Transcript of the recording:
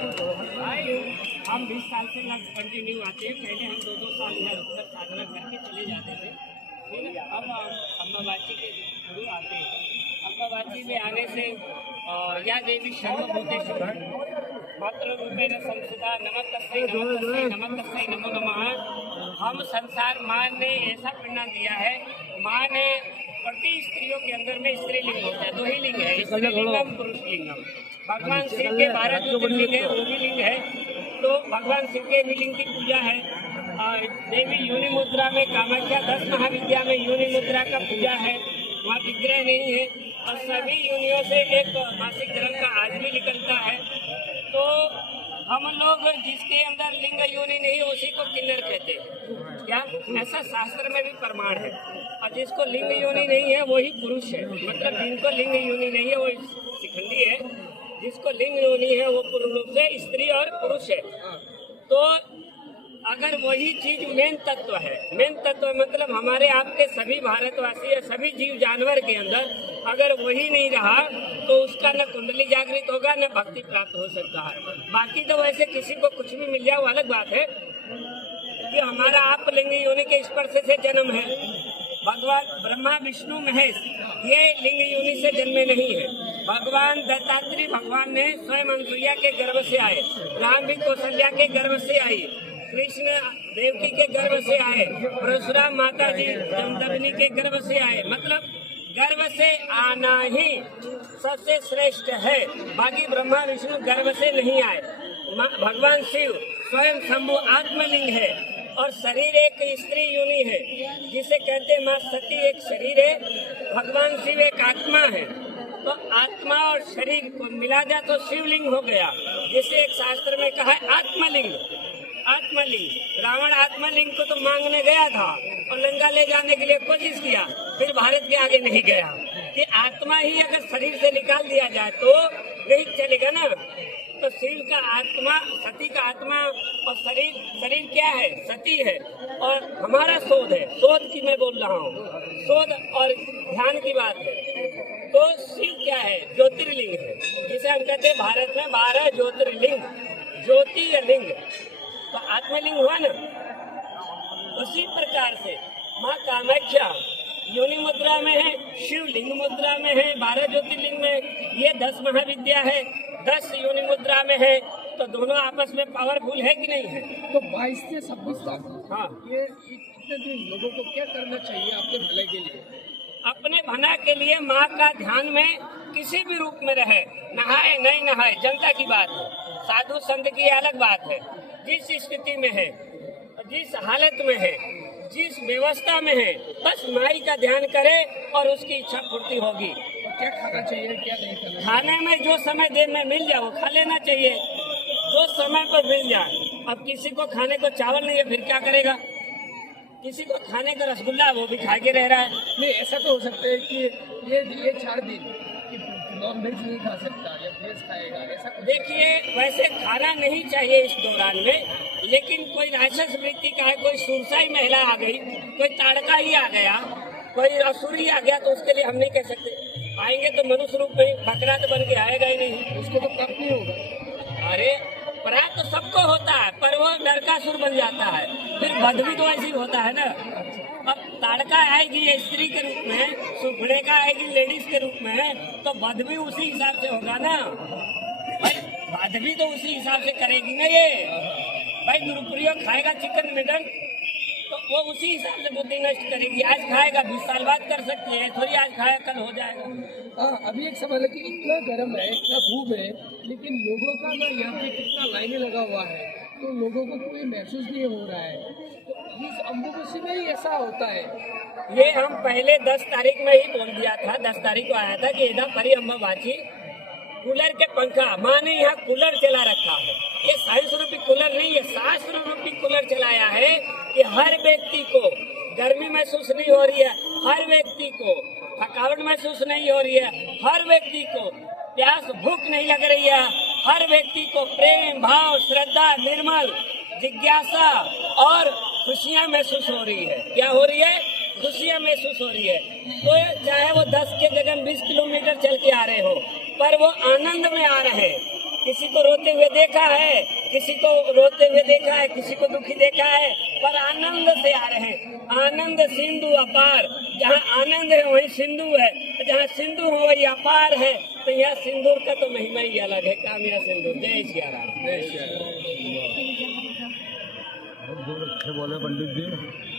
भाई हम 20 साल से लग कंटिन्यू आते हैं। पहले हम 2-2 साल इधर उधर साधना करके चले जाते थे। फिर अब अम्बाबाची के गुरु आते हैं। अम्बाबाची में आने से या देवी सर्वभूतेषु मात्र रूपेण संस्थिता नमस्तस्यै नमो नमः। हम संसार माँ ने ऐसा प्रेरणा दिया है। माँ ने प्रति स्त्रियों के अंदर में स्त्रीलिंग होता है, 2 ही लिंग है, स्त्रीलिंगम पुरुष लिंगम। भगवान शिव के 12 ज्योतिर्लिंग है, वो भी लिंग है। तो भगवान शिव के भी लिंग की पूजा है। देवी योनि मुद्रा में कामाख्या 10 महाविद्या में योनि मुद्रा का पूजा है। वहाँ विग्रह नहीं है और सभी योनियों से एक मासिक धर्म का आज भी निकलता है। तो हम लोग जिसके अंदर लिंग योनि नहीं उसी को किन्नर कहते हैं। क्या ऐसा शास्त्र में भी प्रमाण है। और जिसको लिंग योनि नहीं है वही पुरुष है। मतलब जिनको लिंग योनि नहीं है वो शिखंडी है, जिसको लिंग योनि है वो पूर्ण रूप से स्त्री और पुरुष है। तो अगर वही चीज मेन तत्व है, मेन तत्व मतलब हमारे आपके सभी भारतवासी या सभी जीव जानवर के अंदर अगर वही नहीं रहा तो उसका न कुंडली जागृत होगा न भक्ति प्राप्त हो सकता है। बाकी तो वैसे किसी को कुछ भी मिल जाए वो अलग बात है कि हमारा आप लिंग योनि के स्पर्श से जन्म है। भगवान ब्रह्मा विष्णु महेश ये लिंग योनि से जन्मे नहीं है। भगवान दत्तात्रेय भगवान ने स्वयं अनुसुईया के गर्भ से आए, राम भी कौशल्या के गर्भ से आई, कृष्ण देवकी के गर्भ से आए, परशुराम माता जी जमदग्नि के गर्भ से आए। मतलब गर्भ से आना ही सबसे श्रेष्ठ है। बाकी ब्रह्मा विष्णु गर्भ से नहीं आए। भगवान शिव स्वयं शंभु आत्मलिंग है और शरीर एक स्त्री योनि है, जिसे कहते हैं माँ सती एक शरीर है, भगवान शिव एक आत्मा है। तो आत्मा और शरीर को मिला जाए तो शिवलिंग हो गया, जिसे एक शास्त्र में कहा है आत्मलिंग। आत्मलिंग रावण आत्मलिंग को तो मांगने गया था और लंका ले जाने के लिए कोशिश किया, फिर भारत के आगे नहीं गया कि आत्मा ही अगर शरीर से निकाल दिया जाए तो नहीं चलेगा ना। तो शिव का आत्मा, सती का आत्मा और शरीर क्या है? सती है। और हमारा शोध है, शोध की मैं बोल रहा हूँ, शोध और ध्यान की बात है। तो शिव क्या है? ज्योतिर्लिंग है, जिसे हम कहते हैं भारत में 12 ज्योतिर्लिंग, ज्योतिर्लिंग। तो आत्मलिंग हुआ ना। उसी प्रकार से माँ कामाख्या योनि मुद्रा में है, शिव लिंग मुद्रा में है, 12 ज्योतिर्लिंग में। ये 10 महाविद्या है, 10 योनि मुद्रा में है। तो दोनों आपस में पावरफुल है कि नहीं है? तो 22 से 26 तक हाँ, ये इतने दिन लोगों को क्या करना चाहिए अपने भले के लिए? अपने भला के लिए माँ का ध्यान में किसी भी रूप में रहे, नहाए नहीं नहाए जनता की बात है, साधु संत की अलग बात है। जिस स्थिति में है, जिस हालत में है, जिस व्यवस्था में है, बस माई का ध्यान करे और उसकी इच्छा पूर्ति होगी। तो क्या खाना चाहिए, क्या नहीं खाना? खाने में जो समय देर में मिल जाए वो खा लेना चाहिए, जो समय पर मिल जाए। अब किसी को खाने को चावल नहीं है फिर क्या करेगा? किसी को खाने का रसगुल्ला वो भी खा के रह रहा है। नहीं, ऐसा तो हो सकता है कि ये 4 दिन नॉन वेज नहीं खा सकता या वेज खाएगा, ऐसा? देखिए, वैसे खाना नहीं चाहिए इस दौरान में, लेकिन कोई राक्षस वृत्ति का है, कोई सुरसाई महिला आ गई, कोई ताड़का ही आ गया, कोई असुरी आ गया, तो उसके लिए हम नहीं कह सकते। आएंगे तो मनुष्य रूप में, बकरा तो बन के आएगा ही नहीं, उसको तो प्राप्त नहीं होगा। अरे प्राप्त तो सबको होता है, पर वो नरकासुर बन जाता है, फिर वध भी तो ऐसे ही होता है ना। अब ताड़का आएगी स्त्री के रूप में, सुखड़ेका आएगी लेडीज के रूप में, तो वध भी उसी हिसाब से होगा ना भाई। वध भी तो उसी हिसाब से करेगी ना ये भाई। दुरुपयोग खाएगा चिकन मटन तो वो उसी हिसाब से बुद्धि नष्ट करेगी। आज खाएगा 20 साल बाद कर सकती है, थोड़ी आज खाया कल हो जाएगा। हाँ, अभी एक सवाल है कि इतना गर्म है, इतना धूप है, लेकिन लोगों का ना यहाँ पे कितना लाइनें लगा हुआ है, तो लोगों को कोई महसूस नहीं हो रहा है। तो इस अम्बुबाची में ही ऐसा होता है। ये हम पहले 10 तारीख में ही बोल दिया था, 10 तारीख को आया था कि इधर परी अम्बाबाची कूलर के पंखा, माँ ने यहाँ कूलर चला रखा है। ये 250 रुपये कूलर नहीं है, 700 रुपये कूलर चलाया है कि हर व्यक्ति को गर्मी महसूस नहीं हो रही है, हर व्यक्ति को थकावट महसूस नहीं हो रही है, हर व्यक्ति को प्यास भूख नहीं लग रही है, हर व्यक्ति को प्रेम भाव श्रद्धा निर्मल जिज्ञासा और खुशियाँ महसूस हो रही है। क्या हो रही है? खुशियाँ महसूस हो रही है। तो चाहे वो 10 के जगह 20 किलोमीटर चल के आ रहे हो, पर वो आनंद में आ रहे हैं। किसी को रोते हुए देखा है, किसी को रोते हुए देखा है, किसी को दुखी देखा है, पर आनंद से आ रहे हैं। आनंद सिंधु अपार, जहाँ आनंद है वहीं सिंधु है, जहाँ सिंधु हो वही अपार है। तो यहाँ सिंदूर का तो महिमा ही अलग है। कामया सिंदूर। जय सिया राम। बहुत अच्छे बोले पंडित जी।